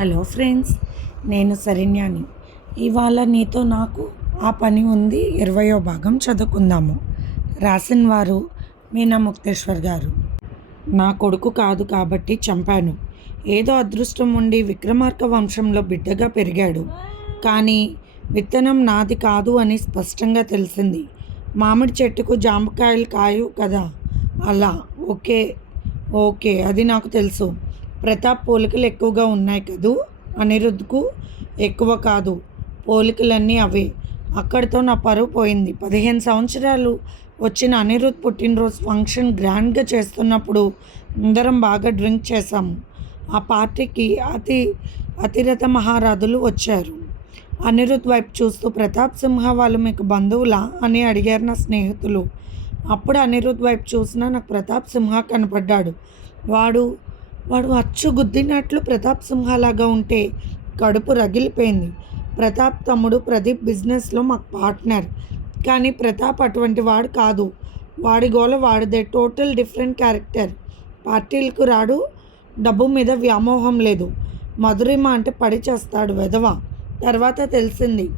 Hello friends నేను సరిణ్యాని ఇవాళ నీతో నాకు ఆ పని ఉంది ఇరవయో భాగం చదువుకుందాము. రాసిన వారు మీనా ముక్తేశ్వర్ గారు. నా కొడుకు కాదు కాబట్టి చంపాను. ఏదో అదృష్టం ఉండి విక్రమార్క వంశంలో బిడ్డగా పెరిగాడు. కానీ విత్తనం నాది కాదు అని స్పష్టంగా తెలిసింది. మామిడి చెట్టుకు జామకాయలు కాయు కదా? అలా. ఓకే ఓకే అది నాకు తెలుసు. ప్రతాప్ పోలికలు ఎక్కువగా ఉన్నాయి కదూ? అనిరుద్ధ్కు ఎక్కువ కాదు. పోలికలన్నీ అవే. అక్కడితో నా పరువు పోయింది. పదిహేను సంవత్సరాలు వచ్చిన అనిరుద్ పుట్టినరోజు ఫంక్షన్ గ్రాండ్గా చేస్తున్నప్పుడు అందరం బాగా డ్రింక్ చేశాము. ఆ పార్టీకి అతి అతిరథ మహారాజులు వచ్చారు. అనిరుద్ వైపు చూస్తూ ప్రతాప్ సింహ వాళ్ళు మీకు బంధువులా అని అడిగారు నా స్నేహితులు. అప్పుడు అనిరుద్ వైపు చూసినా నాకు ప్రతాప్ సింహ కనపడ్డాడు. వాడు వాడు అచ్చు గుద్దినట్లు ప్రతాప్ సింహలాగా ఉంటే కడుపు రగిలిపోయింది. ప్రతాప్ తమ్ముడు ప్రదీప్ బిజినెస్లో మాకు పార్ట్నర్. కానీ ప్రతాప్ అటువంటి వాడు కాదు. వాడి గోల వాడిదే. Total different character. పార్టీలకు రాడు. డబ్బు మీద వ్యామోహం లేదు. మధురిమ అంటే పడి చేస్తాడు వెధవ. తర్వాత తెలిసింది.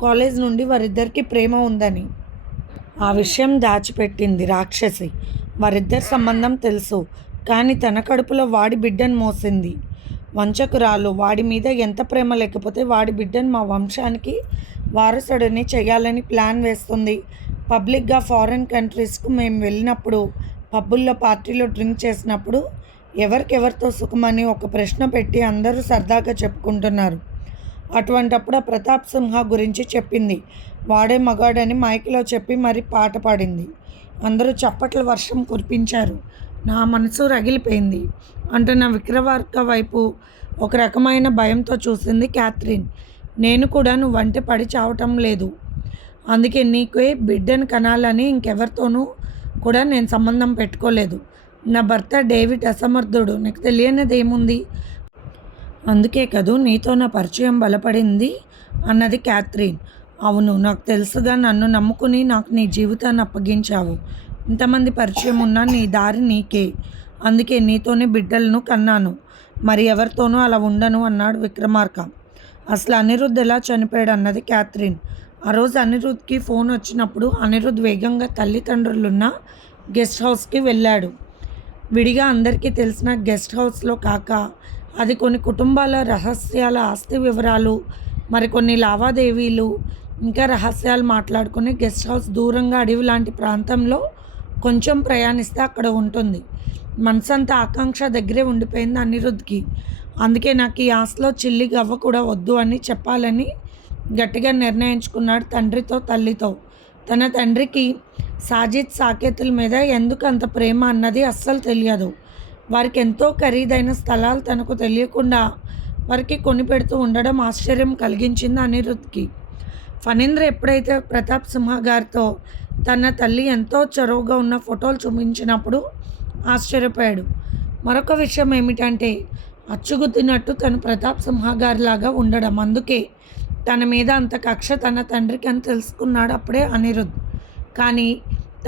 కాలేజ్ నుండి వారిద్దరికి ప్రేమ ఉందని. ఆ విషయం దాచిపెట్టింది రాక్షసి. వారిద్దరి సంబంధం తెలుసు. కానీ తన కడుపులో వాడి బిడ్డను మోసింది. వంచకురాలు వాడి మీద ఎంత ప్రేమ లేకపోతే వాడి బిడ్డను మా వంశానికి వారసుడిని చేయాలని ప్లాన్ వేస్తుంది. పబ్లిక్గా ఫారిన్ కంట్రీస్కు మేము వెళ్ళినప్పుడు పబ్బుల్లో పార్టీలో డ్రింక్ చేసినప్పుడు ఎవరికెవరితో సుఖమని ఒక ప్రశ్న పెట్టి అందరూ సరదాగా చెప్పుకుంటున్నారు. అటువంటప్పుడు ప్రతాప్ సింహ గురించి చెప్పింది. వాడే మగాడని మైక్లో చెప్పి మరి పాట పాడింది. అందరూ చప్పట్ల వర్షం కురిపించారు. నా మనసు రగిలిపోయింది. అంటున్న విక్రవార్క వైపు ఒక రకమైన భయంతో చూసింది క్యాథరిన్. నేను కూడా నువ్వంటే పడి చావటం లేదు. అందుకే నీకే బిడ్డను కనాలని ఇంకెవరితోనూ కూడా నేను సంబంధం పెట్టుకోలేదు. నా భర్త డేవిడ్ అసమర్థుడు. నీకు తెలియనిది ఏముంది? అందుకే కదూ నీతో నా పరిచయం బలపడింది అన్నది క్యాథరిన్. అవును నాకు తెలుసుగా నన్ను నమ్ముకుని నాకు నీ జీవితాన్ని అప్పగించావు. ఇంతమంది పరిచయం ఉన్నా నీ దారి నీకే. అందుకే నీతోనే బిడ్డలను కన్నాను. మరి ఎవరితోనూ అలా ఉండను అన్నాడు విక్రమార్క. అసలు అనిరుద్ధ్ ఎలా చనిపోయాడు అన్నది క్యాథరిన్. ఆ రోజు అనిరుద్ధ్కి ఫోన్ వచ్చినప్పుడు అనిరుద్ధ్ వేగంగా తల్లిదండ్రులున్న గెస్ట్ హౌస్కి వెళ్ళాడు. విడిగా అందరికీ తెలిసిన గెస్ట్ హౌస్లో కాక అది కొన్ని కుటుంబాల రహస్యాల ఆస్తి వివరాలు మరికొన్ని లావాదేవీలు ఇంకా రహస్యాలు మాట్లాడుకుని గెస్ట్ హౌస్ దూరంగా అడవి లాంటి ప్రాంతంలో కొంచెం ప్రయాణిస్తే అక్కడ ఉంటుంది. మనసంతా ఆకాంక్ష దగ్గరే ఉండిపోయింది అనిరుద్ధ్కి. అందుకే నాకు ఈ ఆశలో చిల్లి గవ్వ కూడా వద్దు అని చెప్పాలని గట్టిగా నిర్ణయించుకున్నాడు తండ్రితో తల్లితో. తన తండ్రికి సాజిద్ సాకేతుల మీద ఎందుకు అంత ప్రేమ అన్నది అస్సలు తెలియదు. వారికి ఎంతో ఖరీదైన స్థలాలు తనకు తెలియకుండా వారికి కొనిపెడుతూ ఉండడం ఆశ్చర్యం కలిగించింది అనిరుద్ధ్కి. ఫణీంద్ర ఎప్పుడైతే ప్రతాప్ సింహ గారితో తన తల్లి ఎంతో చొరవగా ఉన్న ఫోటోలు చూపించినప్పుడు ఆశ్చర్యపోయాడు. మరొక విషయం ఏమిటంటే అచ్చుగుద్దినట్టు తను ప్రతాప్ సింహ గారిలాగా ఉండడం. అందుకే తన మీద అంత కక్ష తన తండ్రికి అని తెలుసుకున్నాడు అప్పుడే అనిరుద్. కానీ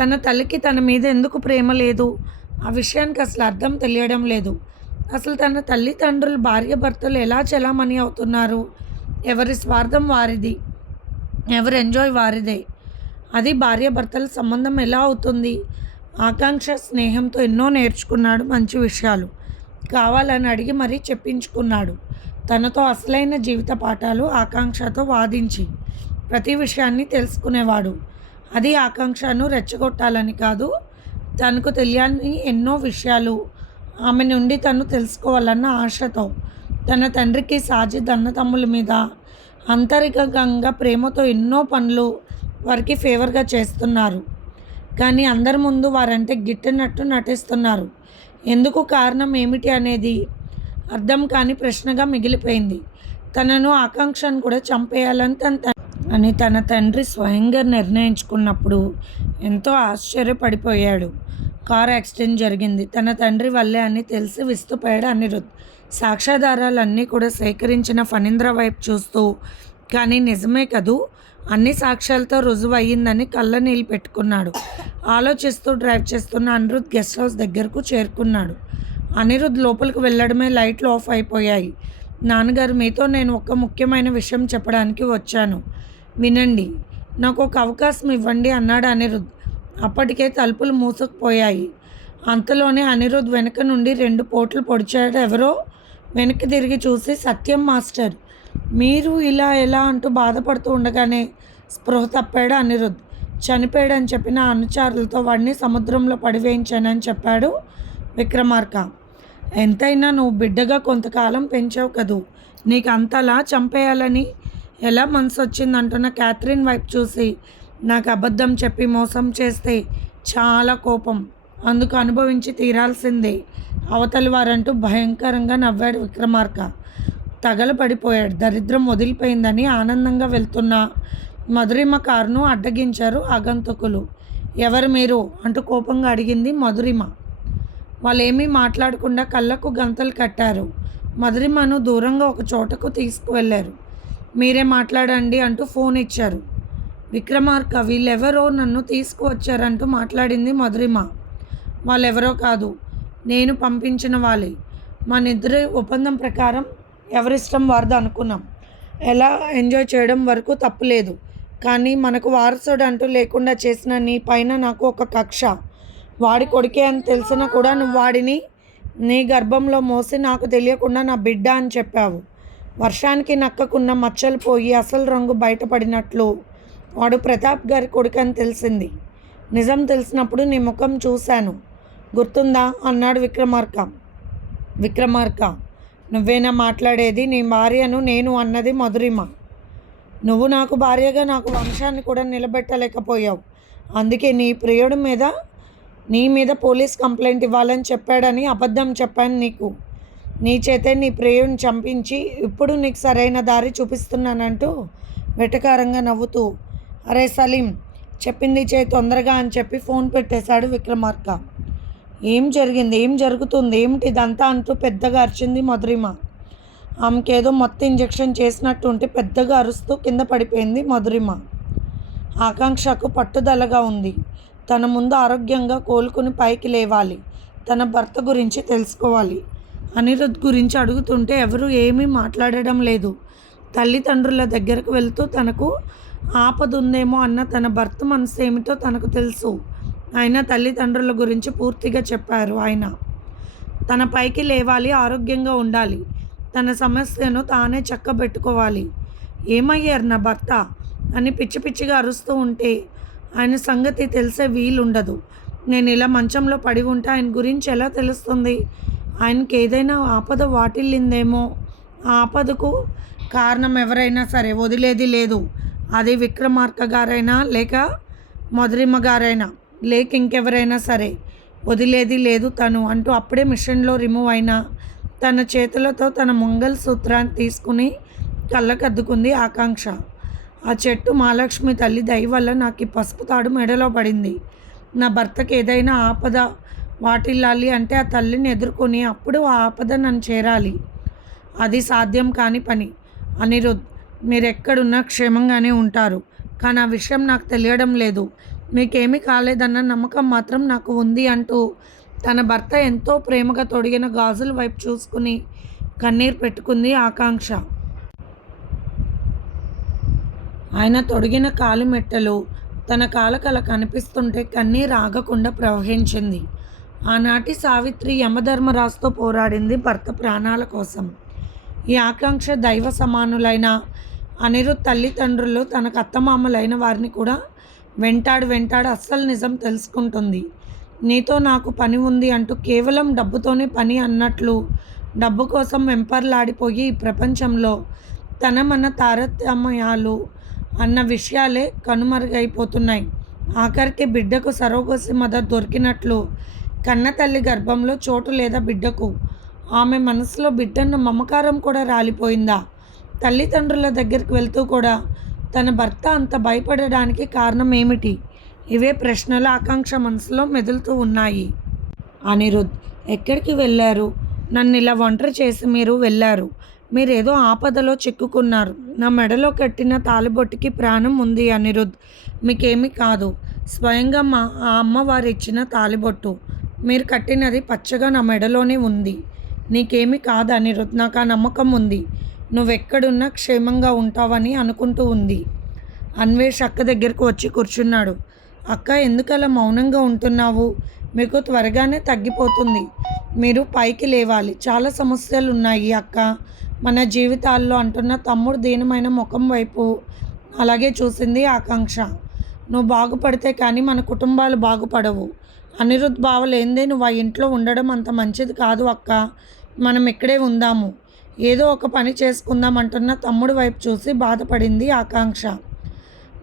తన తల్లికి తన మీద ఎందుకు ప్రేమ లేదు? ఆ విషయానికి అసలు అర్థం తెలియడం లేదు. అసలు తన తల్లిదండ్రులు భార్య భర్తలు ఎలా చెలామణి అవుతున్నారు? ఎవరి స్వార్థం వారిది? ఎవరు ఎంజాయ్ వారిదే? అది భార్యాభర్తల సంబంధం ఎలా అవుతుంది? ఆకాంక్ష స్నేహంతో ఎన్నో నేర్చుకున్నాడు మంచి విషయాలు కావాలని అడిగి మరీ చెప్పించుకున్నాడు. తనతో అసలైన జీవిత పాఠాలు ఆకాంక్షతో వాదించి ప్రతి విషయాన్ని తెలుసుకునేవాడు. అది ఆకాంక్షను రెచ్చగొట్టాలని కాదు తనకు తెలియని ఎన్నో విషయాలు ఆమె నుండి తను తెలుసుకోవాలన్న ఆశతో తన తండ్రికి సాజిద్ అన్నతమ్ముల మీద అంతరికంగా ప్రేమతో ఎన్నో పనులు వారికి ఫేవర్గా చేస్తున్నారు. కానీ అందరి ముందు వారంటే గిట్టినట్టు నటిస్తున్నారు. ఎందుకు కారణం ఏమిటి అనేది అర్థం కాని ప్రశ్నగా మిగిలిపోయింది. తనను ఆకాంక్షను కూడా చంపేయాలని తన అని తన తండ్రి స్వయంగా నిర్ణయించుకున్నప్పుడు ఎంతో ఆశ్చర్యపడిపోయాడు. కార్ యాక్సిడెంట్ జరిగింది. తన తండ్రి వల్లే అని తెలిసి విస్తుపోయాడు అనిరుద్. సాక్ష్యాధారాలన్నీ కూడా సేకరించిన ఫణీంద్ర వైపు చూస్తూ కానీ నిజమే కదూ? అన్ని సాక్ష్యాలతో రుజువు అయ్యిందని కళ్ళ నీళ్ళు పెట్టుకున్నాడు. ఆలోచిస్తూ డ్రైవ్ చేస్తున్న అనిరుద్ గెస్ట్ హౌస్ దగ్గరకు చేరుకున్నాడు. అనిరుద్ లోపలికి వెళ్ళడమే లైట్లు ఆఫ్ అయిపోయాయి. నాన్నగారు మీతో నేను ఒక ముఖ్యమైన విషయం చెప్పడానికి వచ్చాను. వినండి నాకు ఒక అవకాశం ఇవ్వండి అన్నాడు అనిరుద్. అప్పటికే తలుపులు మూసుకుపోయాయి. అంతలోనే అనిరుద్ వెనక నుండి రెండు పోట్లు పొడిచాడు ఎవరో? వెనక్కి తిరిగి చూసి సత్యం మాస్టర్. మీరు ఇలా ఎలా అంటూ బాధపడుతూ ఉండగానే స్పృహ తప్పాడు అనిరుద్ధ్ చనిపోయాడని చెప్పిన అనుచారులతో వాడిని సముద్రంలో పడివేయించానని చెప్పాడు విక్రమార్క. ఎంతైనా నువ్వు బిడ్డగా కొంతకాలం పెంచావు కదూ. నీకు అంతలా చంపేయాలని ఎలా మనసు వచ్చిందంటున్న క్యాథరిన్ వైపు చూసి నాకు అబద్ధం చెప్పి మోసం చేస్తే చాలా కోపం. అందుకు అనుభవించి తీరాల్సిందే. అవతలి వారంటూ భయంకరంగా నవ్వాడు విక్రమార్క. తగలపడిపోయాడు. దరిద్రం వదిలిపోయిందని ఆనందంగా వెళ్తున్న మధురిమ కారును అడ్డగించారు ఆగంతకులు. ఎవరు మీరు? అంటూ కోపంగా అడిగింది మధురిమ. వాళ్ళేమీ మాట్లాడకుండా కళ్ళకు గంతలు కట్టారు. మధురిమను దూరంగా ఒక చోటకు తీసుకువెళ్ళారు మీరే మాట్లాడండి అంటూ ఫోన్ ఇచ్చారు. విక్రమార్క వీళ్ళెవరో నన్ను తీసుకువచ్చారంటూ మాట్లాడింది మధురిమ. వాళ్ళెవరో కాదు నేను పంపించిన వాళ్ళే. మన ఇద్దరి ఒప్పందం ప్రకారం ఎవరిష్టం వారిది అనుకున్నాం. ఎలా ఎంజాయ్ చేయడం వరకు తప్పులేదు కానీ మనకు వారసుడు అంటూ లేకుండా చేసిన నీ పైన నాకు ఒక కక్ష. వాడి కొడుకే అని తెలిసినా కూడా నువ్వు వాడిని నీ గర్భంలో మోసి నాకు తెలియకుండా నా బిడ్డ అని చెప్పావు. వర్షానికి నక్కకున్న మచ్చలు పోయి అసలు రంగు బయటపడినట్లు. వాడు ప్రతాప్ గారి కొడుకు అని తెలిసింది. నిజం తెలిసినప్పుడు నీ ముఖం చూశాను. గుర్తుందా? అన్నాడు విక్రమార్క. విక్రమార్క. నువ్వేనా మాట్లాడేది? నీ భార్యను నేను అన్నది మధురిమ. నువ్వు నాకు భార్యగా నాకు వంశాన్ని కూడా నిలబెట్టలేకపోయావు. అందుకే నీ ప్రియుడి మీద నీ మీద పోలీస్ కంప్లైంట్ ఇవ్వాలని చెప్పాడని అబద్ధం చెప్పాను నీకు. నీ చేతే నీ ప్రియుడిని చంపించి ఇప్పుడు నీకు సరైన దారి చూపిస్తున్నానంటూ వెటకారంగా నవ్వుతూ అరే సలీం చెప్పింది చేయి తొందరగా అని చెప్పి ఫోన్ పెట్టేశాడు విక్రమార్క. ఏం జరిగింది? ఏం జరుగుతుంది? ఏమిటి ఇదంతా అంటూ పెద్దగా అరిచింది మధురిమ. ఆమెకేదో మొత్తం ఇంజెక్షన్ చేసినట్టు ఉంటే పెద్దగా అరుస్తూ కింద పడిపోయింది మధురిమ. ఆకాంక్షకు పట్టుదలగా ఉంది. తన ముందు ఆరోగ్యంగా కోలుకుని పైకి లేవాలి. తన భర్త గురించి తెలుసుకోవాలి. అనిరుద్ గురించి అడుగుతుంటే ఎవరు ఏమీ మాట్లాడడం లేదు. తల్లిదండ్రుల దగ్గరకు వెళ్తూ తనకు ఆపదుందేమో అన్న తన భర్త మనసు ఏమిటో తనకు తెలుసు. ఆయన తల్లిదండ్రుల గురించి పూర్తిగా చెప్పారు ఆయన. తన పైకి లేవాలి ఆరోగ్యంగా ఉండాలి. తన సమస్యను తానే చక్కబెట్టుకోవాలి. ఏమయ్యారు నా భర్త? అని పిచ్చి పిచ్చిగా అరుస్తూ ఉంటే ఆయన సంగతి తెలిసే వీలుండదు. నేను ఇలా మంచంలో పడి ఉంటే ఆయన గురించి ఎలా తెలుస్తుంది? ఆయనకి ఏదైనా ఆపద వాటిల్లిందేమో? ఆ ఆపదకు కారణం ఎవరైనా సరే వదిలేది లేదు. అది విక్రమార్క గారైనా లేక మొదరిమ్మ గారైనా? లేక ఇంకెవరైనా సరే వదిలేది లేదు తను అంటూ అప్పుడే మిషన్లో రిమూవ్ అయిన తన చేతులతో తన మంగళ సూత్రాన్ని తీసుకుని కళ్ళకద్దుకుంది ఆకాంక్ష. ఆ చెట్టు మహాలక్ష్మి తల్లి దయ వల్ల నాకు ఈ పసుపు తాడు మెడలో పడింది. నా భర్తకి ఏదైనా ఆపద వాటిల్లాలి అంటే ఆ తల్లిని ఎదుర్కొని అప్పుడు ఆ ఆపద నన్ను చేరాలి. అది సాధ్యం కాని పని. అనిరుద్ మీరు ఎక్కడున్నా క్షేమంగానే ఉంటారు. కానీ ఆ విషయం నాకు తెలియడం లేదు. మీకేమీ కాలేదన్న నమ్మకం మాత్రం నాకు ఉంది అంటూ తన భర్త ఎంతో ప్రేమగా తొడిగిన గాజుల వైపు చూసుకుని కన్నీరు పెట్టుకుంది ఆకాంక్ష. ఆయన తొడిగిన కాలిమెట్టలు తన కాలకల కనిపిస్తుంటే కన్నీరు ఆగకుండా ప్రవహించింది. ఆనాటి సావిత్రి యమధర్మరాజుతో పోరాడింది భర్త ప్రాణాల కోసం. ఈ ఆకాంక్ష దైవ సమానులైన అనిరుద్ తల్లిదండ్రులు తనకు అత్తమామలైన వారిని కూడా వెంటాడు వెంటాడు అస్సలు నిజం తెలుసుకుంటుంది. నీతో నాకు పని ఉంది అంటూ కేవలం డబ్బుతోనే పని అన్నట్లు డబ్బు కోసం వెంపర్లాడిపోయి ఈ ప్రపంచంలో తన మన తారతమ్యాలు అన్న విషయాలే కనుమరుగైపోతున్నాయి. ఆఖరికి బిడ్డకు సరోగసి మదర్ దొరికినట్లు కన్న తల్లి గర్భంలో చోటు లేదా బిడ్డకు? ఆమె మనసులో బిడ్డన్న మమకారం కూడా రాలిపోయిందా? తల్లిదండ్రుల దగ్గరికి వెళ్తూ కూడా తన భర్త అంత భయపడడానికి కారణం ఏమిటి? ఇవే ప్రశ్నల ఆకాంక్ష మనసులో మెదులుతూ ఉన్నాయి. అనిరుద్ ఎక్కడికి వెళ్ళారు? నన్ను ఇలా ఒంటరి చేసి మీరు వెళ్ళారు. మీరేదో ఆపదలో చిక్కుకున్నారు. నా మెడలో కట్టిన తాలిబొట్టుకి ప్రాణం ఉంది అనిరుద్. మీకేమీ కాదు. స్వయంగా మా ఆ అమ్మవారు ఇచ్చిన తాలిబొట్టు. మీరు కట్టినది పచ్చగా నా మెడలోనే ఉంది. నీకేమీ కాదు అనిరుద్. నాకు ఆ నమ్మకం ఉంది. నువ్వెక్కడున్నా క్షేమంగా ఉంటావని అనుకుంటూ ఉంది. అన్వేష్ అక్క దగ్గరకు వచ్చి కూర్చున్నాడు. అక్క ఎందుకలా మౌనంగా ఉంటున్నావు? మీకు త్వరగానే తగ్గిపోతుంది. మీరు పైకి లేవాలి. చాలా సమస్యలు ఉన్నాయి అక్క. మన జీవితాల్లో అంటున్న తమ్ముడు దీనమైన ముఖం వైపు అలాగే చూసింది ఆకాంక్ష. నువ్వు బాగుపడితే కానీ మన కుటుంబాలు బాగుపడవు. అనిరుద్ బావలేందే నువ్వు ఆ ఇంట్లో ఉండడం అంత మంచిది కాదు అక్క. మనం ఇక్కడే ఉందాము. ఏదో ఒక పని చేసుకుందాం అంటున్న తమ్ముడు వైపు చూసి బాధపడింది ఆకాంక్ష.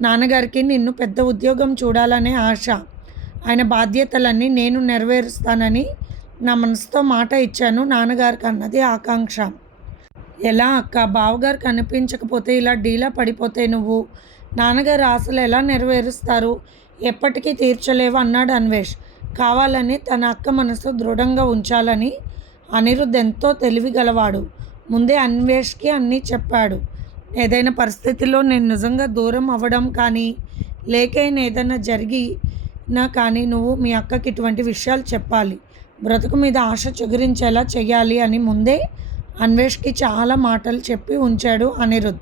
నాన్నగారికి నిన్ను పెద్ద ఉద్యోగం చూడాలనే ఆశ. ఆయన బాధ్యతలన్నీ నేను నెరవేరుస్తానని నా మనసుతో మాట ఇచ్చాను నాన్నగారికి అన్నది ఆకాంక్ష. ఎలా అక్క? బావగారు కనిపించకపోతే ఇలా డీలా పడిపోతే నువ్వు? నాన్నగారు ఆశలు ఎలా నెరవేరుస్తారు? ఎప్పటికీ తీర్చలేవు అన్నాడు అన్వేష్. కావాలని తన అక్క మనసు దృఢంగా ఉంచాలని అనిరుద్ధ్ ఎంతో తెలివిగలవాడు. ముందే అన్వేష్కి అన్నీ చెప్పాడు. ఏదైనా పరిస్థితిలో నేను నిజంగా దూరం అవ్వడం కానీ లేకైనా ఏదైనా జరిగినా కానీ నువ్వు మీ అక్కకి ఇటువంటి విషయాలు చెప్పాలి. బ్రతుకు మీద ఆశ చిగురించేలా చేయాలి అని ముందే అన్వేష్కి చాలా మాటలు చెప్పి ఉంచాడు అనిరుద్.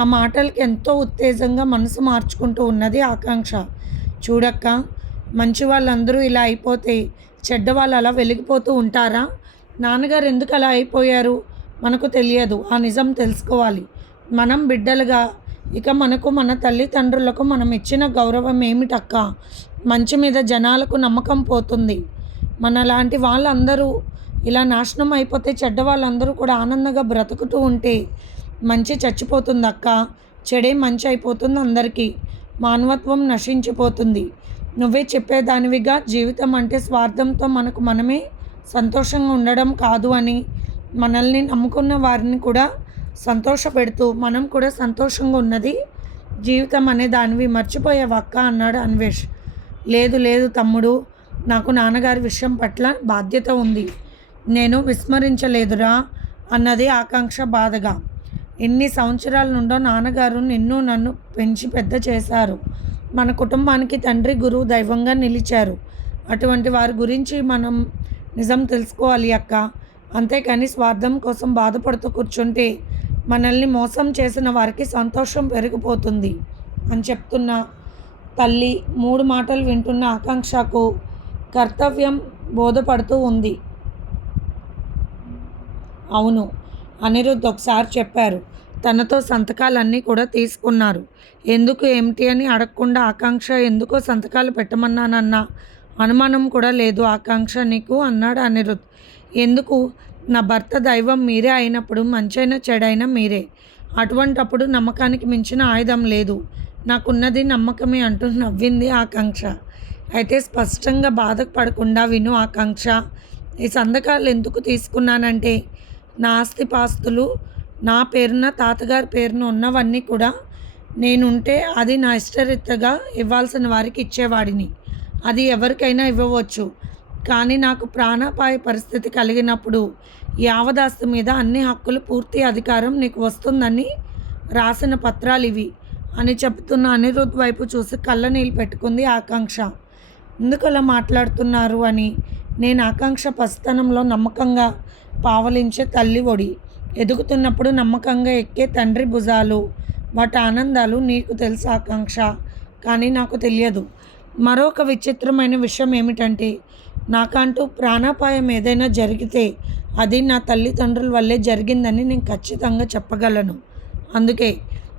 ఆ మాటలకి ఎంతో ఉత్తేజంగా మనసు మార్చుకుంటూ ఉన్నది ఆకాంక్ష. చూడక్క మంచి వాళ్ళందరూ ఇలా అయిపోతే చెడ్డ వాళ్ళు అలా వెలిగిపోతూ ఉంటారా? నాన్నగారు ఎందుకు అలా అయిపోయారు? మనకు తెలియదు. ఆ నిజం తెలుసుకోవాలి. మనం బిడ్డలుగా ఇక మనకు మన తల్లిదండ్రులకు మనం ఇచ్చిన గౌరవం ఏమిటక్క? మంచి మీద జనాలకు నమ్మకం పోతుంది. మనలాంటి వాళ్ళందరూ ఇలా నాశనం అయిపోతే చెడ్డ వాళ్ళందరూ కూడా ఆనందంగా బ్రతుకుతూ ఉంటే మంచి చచ్చిపోతుంది అక్క చెడే మంచి అయిపోతుంది అందరికీ. మానవత్వం నశించిపోతుంది. నువ్వే చెప్పేదానివిగా జీవితం అంటే స్వార్థంతో మనకు మనమే సంతోషంగా ఉండడం కాదు అని మనల్ని నమ్ముకున్న వారిని కూడా సంతోషపెడుతూ మనం కూడా సంతోషంగా ఉన్నది జీవితం అనే దానివి మర్చిపోయావు అక్క అన్నాడు అన్వేష్. లేదు లేదు తమ్ముడు నాకు నాన్నగారి విషయం పట్ల బాధ్యత ఉంది. నేను విస్మరించలేదురా అన్నది ఆకాంక్ష బాధగా. ఎన్ని సంవత్సరాల నుండో నాన్నగారు నిన్ను నన్ను పెంచి పెద్ద చేశారు. మన కుటుంబానికి తండ్రి గురువు దైవంగా నిలిచారు. అటువంటి వారి గురించి మనం నిజం తెలుసుకోవాలి అక్క. అంతేకాని స్వార్థం కోసం బాధపడుతూ కూర్చుంటే మనల్ని మోసం చేసిన వారికి సంతోషం పెరిగిపోతుంది అని చెప్తున్న తల్లి మూడు మాటలు వింటున్న ఆకాంక్షకు కర్తవ్యం బోధపడుతూ ఉంది. అవును అనిరుద్ధ్ ఒకసారి చెప్పారు తనతో సంతకాలన్నీ కూడా తీసుకున్నారు. ఎందుకు ఏమిటి అని అడగకుండా ఆకాంక్ష ఎందుకో సంతకాలు పెట్టమన్నానన్నా అనుమానం కూడా లేదు. ఆకాంక్ష నీకు అన్నాడు అనిరుద్ధ్ ఎందుకు? నా భర్త దైవం మీరే అయినప్పుడు మంచైనా చెడైనా మీరే. అటువంటప్పుడు నమ్మకానికి మించిన ఆయుధం లేదు. నాకున్నది నమ్మకమే అంటూ నవ్వింది ఆకాంక్ష. అయితే స్పష్టంగా బాధపడకుండా విను ఆకాంక్ష. ఈ సంతకాలు ఎందుకు తీసుకున్నానంటే నా ఆస్తిపాస్తులు నా పేరున తాతగారి పేరున ఉన్నవన్నీ కూడా నేనుంటే అది నా ఇష్టరీత్యగా ఇవ్వాల్సిన వారికి ఇచ్చేవాడిని. అది ఎవరికైనా ఇవ్వవచ్చు. కానీ నాకు ప్రాణాపాయ పరిస్థితి కలిగినప్పుడు యావదాస్తి మీద అన్ని హక్కులు పూర్తి అధికారం నీకు వస్తుందని రాసిన పత్రాలు ఇవి అని చెప్తున్న అనిరుద్ వైపు చూసి కళ్ళ నీళ్ళు పెట్టుకుంది ఆకాంక్ష. ఎందుకు అలా మాట్లాడుతున్నారు అని నేను ఆకాంక్ష పసితనంలో నమ్మకంగా పావలించే తల్లి ఒడి. ఎదుగుతున్నప్పుడు నమ్మకంగా ఎక్కే తండ్రి భుజాలు వాటి ఆనందాలు నీకు తెలుసు ఆకాంక్ష. కానీ నాకు తెలియదు. మరొక విచిత్రమైన విషయం ఏమిటంటే నాకంటూ ప్రాణాపాయం ఏదైనా జరిగితే అది నా తల్లిదండ్రుల వల్లే జరిగిందని నేను ఖచ్చితంగా చెప్పగలను. అందుకే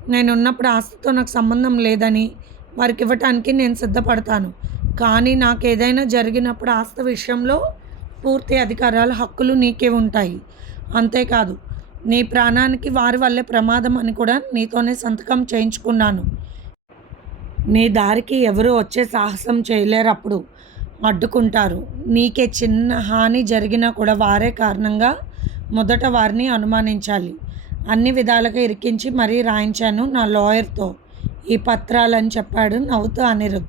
నేను ఉన్నప్పుడు ఆస్తితో నాకు సంబంధం లేదని వారికి ఇవ్వటానికి నేను సిద్ధపడతాను. కానీ నాకు ఏదైనా జరిగినప్పుడు ఆస్తి విషయంలో పూర్తి అధికారాలు హక్కులు నీకే ఉంటాయి. అంతేకాదు నీ ప్రాణానికి వారి వల్లే ప్రమాదం అని కూడా నీతోనే సంతకం చేయించుకున్నాను. నీ దారికి ఎవరు వచ్చే సాహసం చేయలేరు అప్పుడు. అడ్డుకుంటారు. నీకే చిన్న హాని జరిగినా కూడా వారే కారణంగా మొదట వారిని అనుమానించాలి. అన్ని విధాలుగా ఇరికించి మరీ రాయించాను నా లాయర్తో. ఈ పత్రాలని చెప్పాడు నవ్వుతూ అనిరుద్.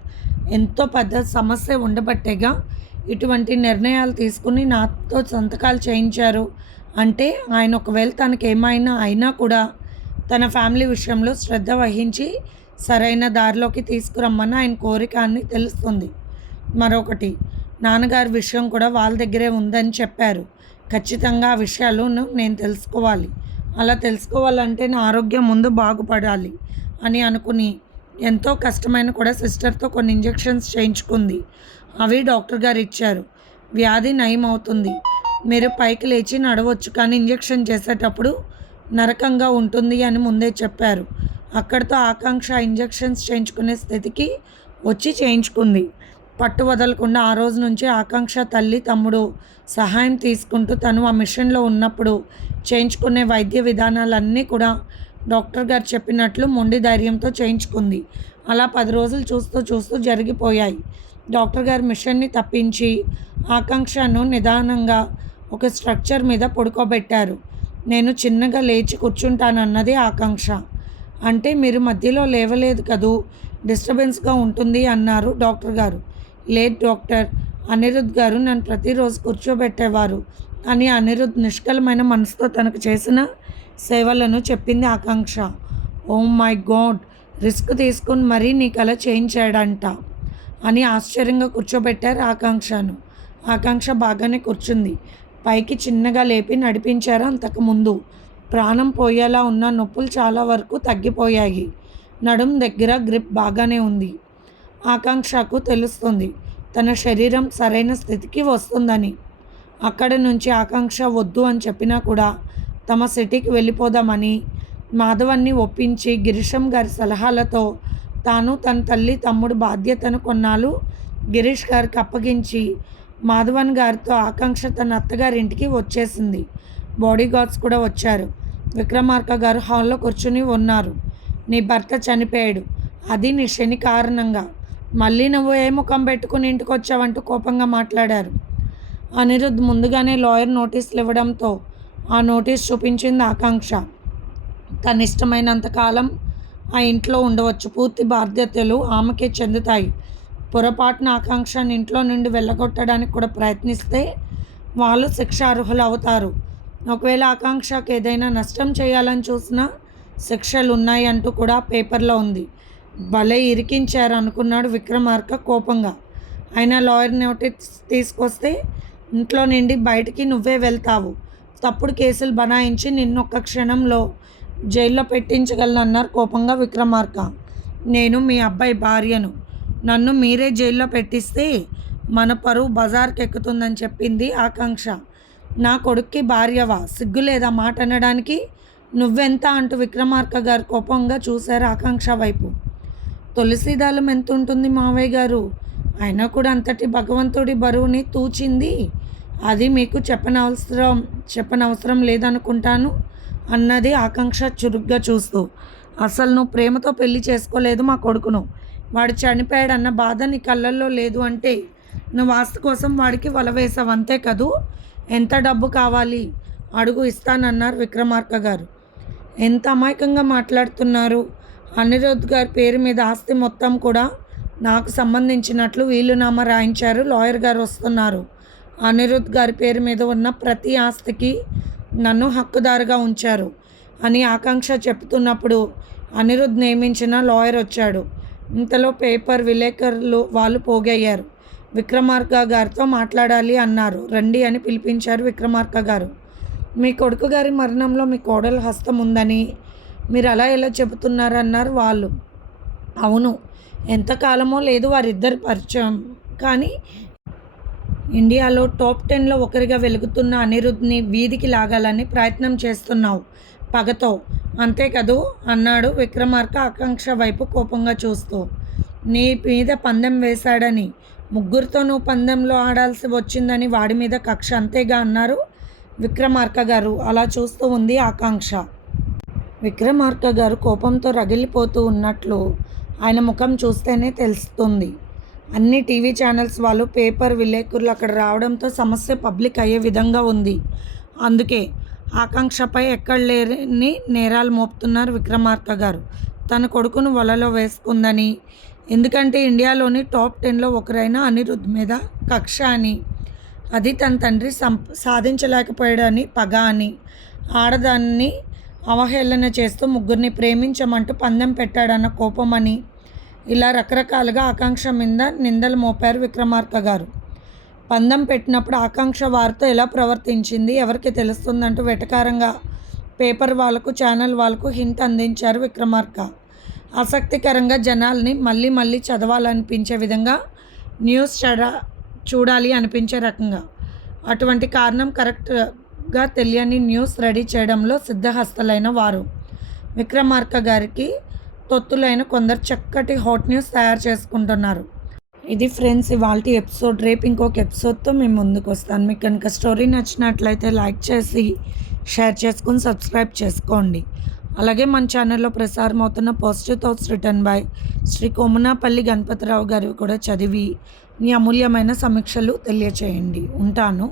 ఎంతో పెద్ద సమస్య ఉండబట్టేగా ఇటువంటి నిర్ణయాలు తీసుకుని నాతో సంతకాలు చేయించారు. అంటే ఆయన ఒకవేళ తనకి ఏమైనా అయినా కూడా తన ఫ్యామిలీ విషయంలో శ్రద్ధ వహించి సరైన దారిలోకి తీసుకురమ్మని ఆయన కోరిక అని తెలుస్తుంది. మరొకటి నాన్నగారి విషయం కూడా వాళ్ళ దగ్గరే ఉందని చెప్పారు. ఖచ్చితంగా ఆ విషయాలు నేను తెలుసుకోవాలి. అలా తెలుసుకోవాలంటే నా ఆరోగ్యం ముందు బాగుపడాలి అని అనుకుని ఎంతో కష్టమైన కూడా సిస్టర్తో కొన్ని ఇంజెక్షన్స్ చేయించుకుంది. అవి డాక్టర్ గారు ఇచ్చారు. వ్యాధి నయం అవుతుంది మీరు పైకి లేచి నడవచ్చు కానీ ఇంజెక్షన్ చేసేటప్పుడు నరకంగా ఉంటుంది అని ముందే చెప్పారు. అక్కడితో ఆకాంక్ష ఇంజెక్షన్స్ చేయించుకునే స్థితికి వచ్చి చేయించుకుంది. పట్టు వదలకుండా ఆ రోజు నుంచి ఆకాంక్ష తల్లి తమ్ముడు సహాయం తీసుకుంటూ తను ఆ మిషన్లో ఉన్నప్పుడు చేయించుకునే వైద్య విధానాలన్నీ కూడా డాక్టర్ గారు చెప్పినట్లు మొండి ధైర్యంతో చేయించుకుంది. అలా పది రోజులు చూస్తూ చూస్తూ జరిగిపోయాయి. డాక్టర్ గారు మిషన్ని తప్పించి ఆకాంక్షను నిదానంగా ఒక స్ట్రక్చర్ మీద పడుకోబెట్టారు. నేను చిన్నగా లేచి కూర్చుంటానన్నది ఆకాంక్ష. అంటే మీరు మధ్యలో లేవలేదు కదూ డిస్టర్బెన్స్గా ఉంటుంది అన్నారు డాక్టర్ గారు. లేట్ డాక్టర్ అనిరుద్ గారు నన్ను ప్రతిరోజు కూర్చోబెట్టేవారు. అని అనిరుద్ నిష్కలమైన మనసుతో తనకు చేసిన సేవలను చెప్పింది Akanksha. Oh my god risk తీసుకుని మరీ నీకు అలా చేయించాడంట అని ఆశ్చర్యంగా కూర్చోబెట్టారు ఆకాంక్షను. ఆకాంక్ష బాగానే కూర్చుంది. పైకి చిన్నగా లేపి నడిపించారు అంతకుముందు ప్రాణం పోయేలా ఉన్న నొప్పులు చాలా వరకు తగ్గిపోయాయి. నడుం దగ్గర గ్రిప్ బాగానే ఉంది. ఆకాంక్షకు తెలుస్తుంది. తన శరీరం సరైన స్థితికి వస్తుందని. అక్కడ నుంచి ఆకాంక్ష వద్దు అని చెప్పినా కూడా తమ సిటీకి వెళ్ళిపోదామని మాధవన్ని ఒప్పించి గిరీశం గారి సలహాలతో తాను తన తల్లి తమ్ముడు బాధ్యతను కొన్నాళ్ళు గిరీష్ గారికి అప్పగించి మాధవన్ గారితో ఆకాంక్ష తన అత్తగారింటికి వచ్చేసింది. బాడీ గార్డ్స్ కూడా వచ్చారు. విక్రమార్క గారు హాల్లో కూర్చుని ఉన్నారు. నీ భర్త చనిపోయాడు. అది నీ శని కారణంగా. మళ్ళీ నువ్వు ఏ ముఖం పెట్టుకుని ఇంటికి వచ్చావంటూ కోపంగా మాట్లాడారు. అనిరుద్ధ్ ముందుగానే లాయర్ నోటీసులు ఇవ్వడంతో ఆ నోటీస్ చూపించింది ఆకాంక్ష. తన ఇష్టమైనంతకాలం ఆ ఇంట్లో ఉండవచ్చు. పూర్తి బాధ్యతలు ఆమెకే చెందుతాయి. పొరపాటున ఆకాంక్షను ఇంట్లో నుండి వెళ్ళగొట్టడానికి కూడా ప్రయత్నిస్తే వాళ్ళు శిక్ష అర్హులు అవుతారు. ఒకవేళ ఆకాంక్షకు ఏదైనా నష్టం చేయాలని చూసినా శిక్షలు ఉన్నాయి అంటూ కూడా పేపర్లో ఉంది. భలే ఇరికించారు అనుకున్నాడు విక్రమార్క కోపంగా. అయినా లాయర్ నోటీస్ తీసుకొస్తే ఇంట్లో నుండి బయటికి నువ్వే వెళ్తావు. తప్పుడు కేసులు బనాయించి నిన్ను ఒక్క క్షణంలో జైల్లో పెట్టించగలనన్నారు కోపంగా విక్రమార్క. నేను మీ అబ్బాయి భార్యను. నన్ను మీరే జైల్లో పెట్టిస్తే మన పరువు బజార్కి ఎక్కుతుందని చెప్పింది ఆకాంక్ష. నా కొడుక్కి భార్యవా? సిగ్గు లేదా మాట అనడానికి? నువ్వెంత అంటూ విక్రమార్క గారు కోపంగా చూశారు ఆకాంక్ష వైపు. తులసిదాలం ఎంత ఉంటుంది మావయ్య గారు. అయినా కూడా అంతటి భగవంతుడి బరువుని తూచింది? అది మీకు చెప్పనవసరం చెప్పనవసరం లేదనుకుంటాను అన్నది ఆకాంక్ష చురుగ్గా చూస్తూ. అసలు నువ్వు ప్రేమతో పెళ్ళి చేసుకోలేదు మా కొడుకును. వాడు చనిపోయాడన్న బాధ నీ కళ్ళల్లో లేదు అంటే నువ్వు ఆస్తి కోసం వాడికి వల వేసావు అంతే కదూ? ఎంత డబ్బు కావాలి? అడుగు ఇస్తానన్నారు విక్రమార్క గారు. ఎంత అమాయకంగా మాట్లాడుతున్నారు? అనిరుద్ గారి పేరు మీద ఆస్తి మొత్తం కూడా నాకు సంబంధించినట్లు వీలునామా రాయించారు లాయర్ గారు వస్తున్నారు. అనిరుద్ గారి పేరు మీద ఉన్న ప్రతి ఆస్తికి నన్ను హక్కుదారుగా ఉంచారు అని ఆకాంక్ష చెప్తున్నప్పుడు అనిరుద్ నియమించిన లాయర్ వచ్చాడు. ఇంతలో పేపర్ విలేకరులు వాళ్ళు పోగయ్యారు. విక్రమార్క గారితో మాట్లాడాలి అన్నారు. రండి అని పిలిపించారు విక్రమార్క గారు. మీ కొడుకు గారి మరణంలో మీ కోడలు హస్తం ఉందని మీరు అలా ఎలా చెబుతున్నారన్నారు వాళ్ళు. అవును ఎంతకాలమో లేదు వారిద్దరు పరిచయం. కానీ ఇండియాలో టాప్ టెన్లో ఒకరిగా వెలుగుతున్న అనిరుద్ని వీధికి లాగాలని ప్రయత్నం చేస్తున్నావు. పగతో. అంతే కదూ? అన్నాడు విక్రమార్క ఆకాంక్ష వైపు కోపంగా చూస్తూ. నీ మీద పందెం వేశాడని. ముగ్గురితో నువ్వు పందెంలో ఆడాల్సి వచ్చిందని వాడి మీద కక్ష అంతేగా అన్నారు విక్రమార్క గారు. అలా చూస్తూ ఉంది ఆకాంక్ష. విక్రమార్క గారు కోపంతో రగిలిపోతూ ఉన్నట్లు ఆయన ముఖం చూస్తేనే తెలుస్తుంది. అన్ని టీవీ ఛానల్స్ వాళ్ళు పేపర్ విలేకరులు అక్కడ రావడంతో సమస్య పబ్లిక్ అయ్యే విధంగా ఉంది. అందుకే ఆకాంక్షపై ఎక్కడ లేని నేరాలు మోపుతున్నారు విక్రమార్క గారు. తన కొడుకును వలలో వేసుకుందని ఎందుకంటే ఇండియాలోని టాప్ టెన్లో ఒకరైన అనిరుద్ మీద కక్ష అని అది తన తండ్రి సం సాధించలేకపోయాడని పగ అని. ఆడదాన్ని అవహేళన చేస్తూ ముగ్గురిని ప్రేమించమంటూ పందెం పెట్టాడన్న కోపమని ఇలా రకరకాలుగా ఆకాంక్ష మీద నిందలు మోపారు విక్రమార్క గారు. పందెం పెట్టినప్పుడు ఆకాంక్ష వారితో ఎలా ప్రవర్తించింది ఎవరికి తెలుస్తుందంటూ వెటకారంగా పేపర్ వాళ్ళకు ఛానల్ వాళ్ళకు హింట్ అందించారు విక్రమార్క. ఆసక్తికరంగా జనాల్ని మళ్ళీ మళ్ళీ చదవాలనిపించే విధంగా న్యూస్ చడ చూడాలి అనిపించే రకంగా. అటువంటి కారణం కరెక్ట్గా తెలియని న్యూస్ రెడీ చేయడంలో సిద్ధహస్తలైన వారు. విక్రమార్క గారికి తొత్తులైన కొందరు చక్కటి హాట్ న్యూస్ తయారు చేసుకుంటున్నారు. ఇది ఫ్రెండ్స్ ఇవాళ ఎపిసోడ్ రేపు ఇంకొక ఎపిసోడ్తో మేము ముందుకు వస్తాను మీకు కనుక స్టోరీ నచ్చినట్లయితే లైక్ చేసి షేర్ చేసుకుని సబ్స్క్రైబ్ చేసుకోండి. అలాగే మన ఛానల్లో ప్రసారం అవుతున్న positive thoughts written by Shri Komunapalli Ganapathi Rao కూడా చదివి మీ అమూల్యమైన సమీక్షలు తెలియచేయండి. ఉంటాను.